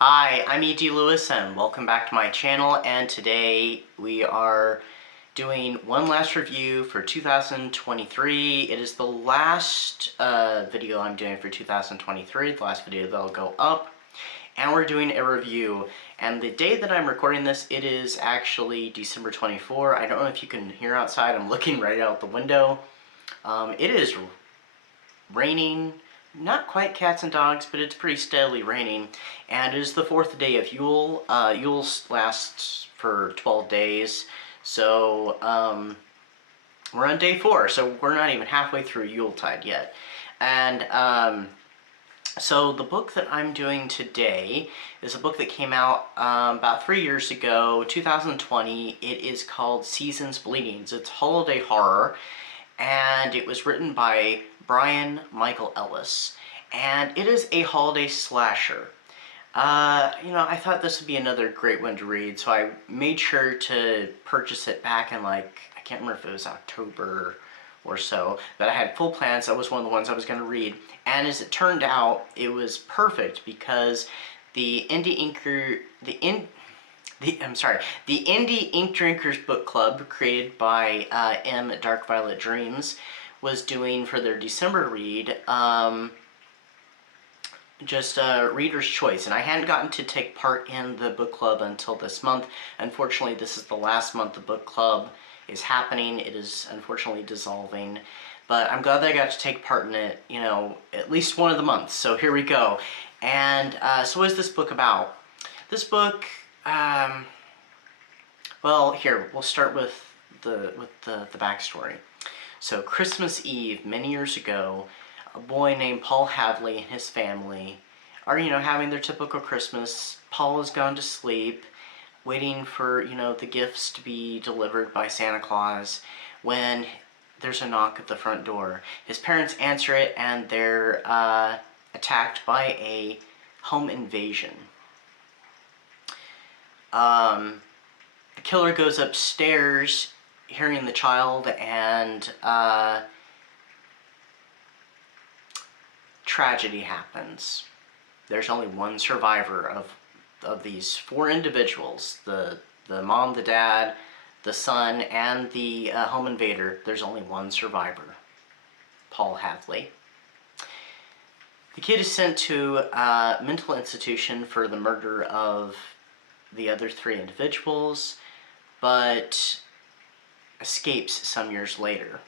Hi, I'm E.D. Lewis and welcome back to my channel, and today we are doing one last review for 2023. It is the last video I'm doing for 2023, the last video that'll go up, and we're doing a review. And the day that I'm recording this, it is actually December 24. I don't know if you can hear outside, I'm looking right out the window. It is raining. Not quite cats and dogs, but it's pretty steadily raining. And it is the fourth day of Yule. Yule lasts for 12 days. So, we're on day 4, so we're not even halfway through Yuletide yet. And, so the book that I'm doing today is a book that came out about 3 years ago, 2020. It is called Season's Bleedings. It's holiday horror, and it was written by Bryan Michael Ellis, and it is a holiday slasher. I thought this would be another great one to read, so I made sure to purchase it back in, I can't remember if it was October or so, but I had full plans. That was one of the ones I was going to read, and as it turned out, it was perfect because the Indie Ink Drinkers Book Club, created by M. Dark Violet Dreams, was doing for their December read, just reader's choice. And I hadn't gotten to take part in the book club until this month. Unfortunately, this is the last month the book club is happening. It is unfortunately dissolving. But I'm glad that I got to take part in it, at least one of the months. So here we go. And so what is this book about? This book, well, here, we'll start with the backstory. So Christmas Eve, many years ago, a boy named Paul Hadley and his family are, having their typical Christmas. Paul has gone to sleep, waiting for, the gifts to be delivered by Santa Claus, when there's a knock at the front door. His parents answer it, and they're attacked by a home invasion. The killer goes upstairs, hearing the child, and tragedy happens. There's only one survivor of these 4 individuals, the mom, the dad, the son, and the home invader. There's only one survivor, Paul Hadley. The kid is sent to a mental institution for the murder of the other 3 individuals, but escapes some years later.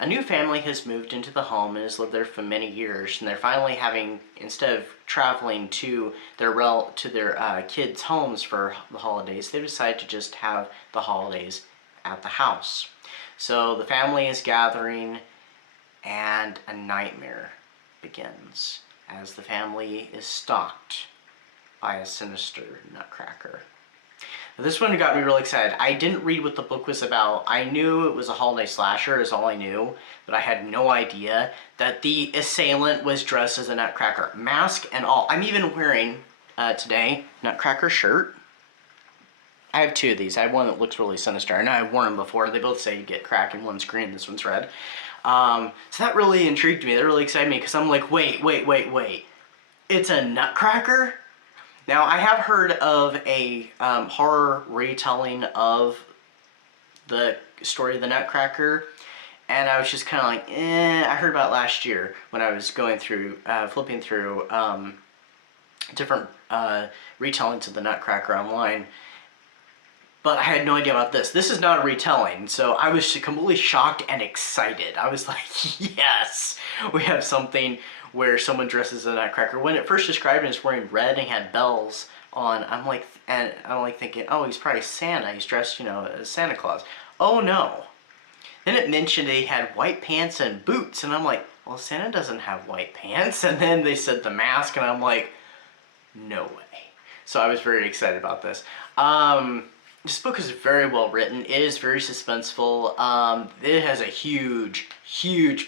A new family has moved into the home and has lived there for many years, and they're finally having, instead of traveling to their kids' homes for the holidays, they decide to just have the holidays at the house. So the family is gathering, and a nightmare begins as the family is stalked by a sinister nutcracker. This one got me really excited. I didn't read what the book was about. I knew it was a holiday slasher, is all I knew, but I had no idea that the assailant was dressed as a nutcracker, mask and all. I'm even wearing, today, nutcracker shirt. I have 2 of these. I have one that looks really sinister. I know I've worn them before. They both say you get crack, and one's green, this one's red. So that really intrigued me. That really excited me, because I'm like, wait. It's a nutcracker? Now, I have heard of a horror retelling of the story of the Nutcracker, and I was just kind of like, I heard about it last year when I was going through, flipping through different retellings of the Nutcracker online, but I had no idea about this. This is not a retelling, so I was completely shocked and excited. I was like, yes, we have something where someone dresses as a nutcracker. When it first described him as wearing red and had bells on, I'm like thinking, oh, he's probably Santa. He's dressed, as Santa Claus. Oh no. Then it mentioned he had white pants and boots, and I'm like, well, Santa doesn't have white pants. And then they said the mask, and I'm like, no way. So I was very excited about this. This book is very well written. It is very suspenseful. It has a huge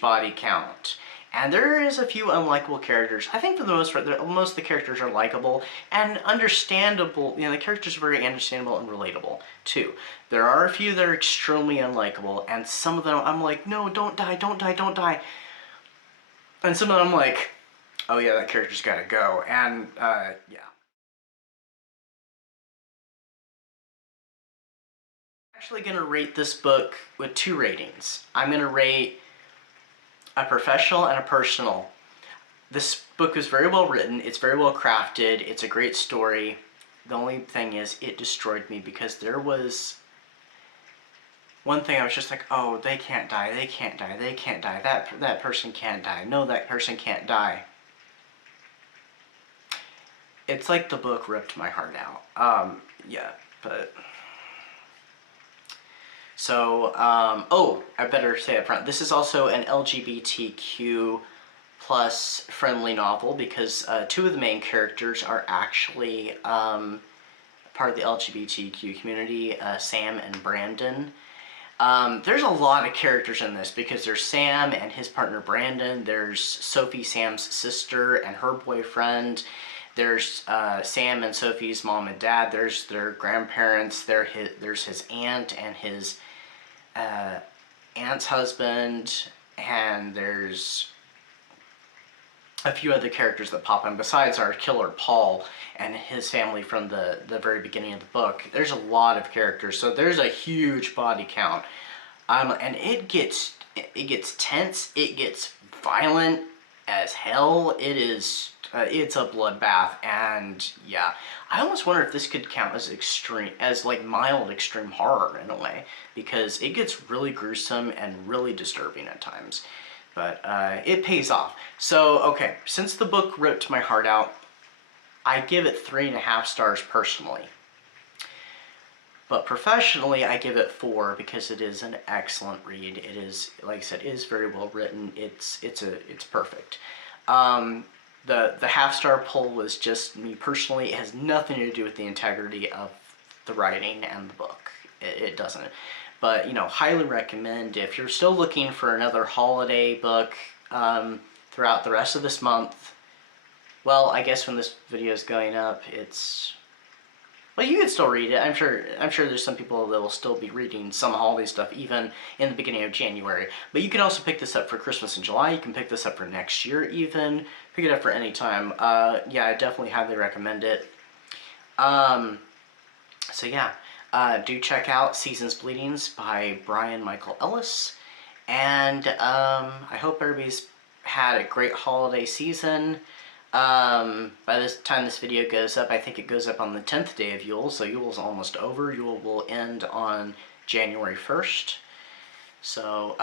body count. And there is a few unlikable characters. I think for the most part, most of the characters are likable and understandable. The characters are very understandable and relatable, too. There are a few that are extremely unlikable, and some of them I'm like, no, don't die, don't die, don't die. And some of them I'm like, oh yeah, that character's gotta go. And, yeah. Actually going to rate this book with 2 ratings. I'm going to rate a professional and a personal. This book is very well written, it's very well crafted, it's a great story. The only thing is, it destroyed me because there was one thing I was just like, oh, they can't die, they can't die, they can't die, that person can't die, no, that person can't die. It's like the book ripped my heart out. Yeah, but... So, oh, I better say up front, this is also an LGBTQ plus friendly novel because 2 of the main characters are actually part of the LGBTQ community, Sam and Brandon. There's a lot of characters in this because there's Sam and his partner Brandon, there's Sophie, Sam's sister, and her boyfriend, there's Sam and Sophie's mom and dad, there's their grandparents, there's his aunt and his aunt's husband, and there's a few other characters that pop in besides our killer Paul and his family from the very beginning of the book. There's a lot of characters, so there's a huge body count, and it gets tense, it gets violent as hell. It is it's a bloodbath, and yeah, I almost wonder if this could count as like mild extreme horror in a way, because it gets really gruesome and really disturbing at times. But it pays off. So, okay, since the book ripped my heart out, I give it 3.5 stars personally. But professionally, I give it 4 because it is an excellent read. It is, like I said, it is very well written. It's perfect. The half-star pull was just me personally. It has nothing to do with the integrity of the writing and the book. It doesn't. But, you know, highly recommend if you're still looking for another holiday book throughout the rest of this month. Well, I guess when this video is going up, it's... Well, you can still read it. I'm sure there's some people that will still be reading some holiday stuff even in the beginning of January. But you can also pick this up for Christmas in July. You can pick this up for next year even. Pick it up for any time. Yeah, I definitely highly recommend it. So yeah. Do check out Seasons Bleedings by Bryan Michael Ellis, and I hope everybody's had a great holiday season. By this time this video goes up, I think it goes up on the 10th day of Yule, so Yule's almost over. Yule will end on January 1st. So,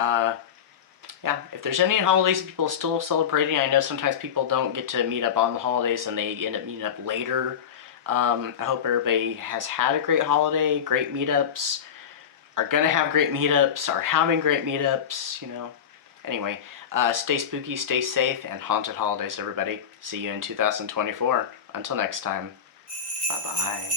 yeah, if there's any holidays people are still celebrating, I know sometimes people don't get to meet up on the holidays and they end up meeting up later. I hope everybody has had a great holiday, great meetups, are gonna have great meetups, are having great meetups, you know. Anyway, stay spooky, stay safe, and haunted holidays, everybody. See you in 2024. Until next time, bye-bye.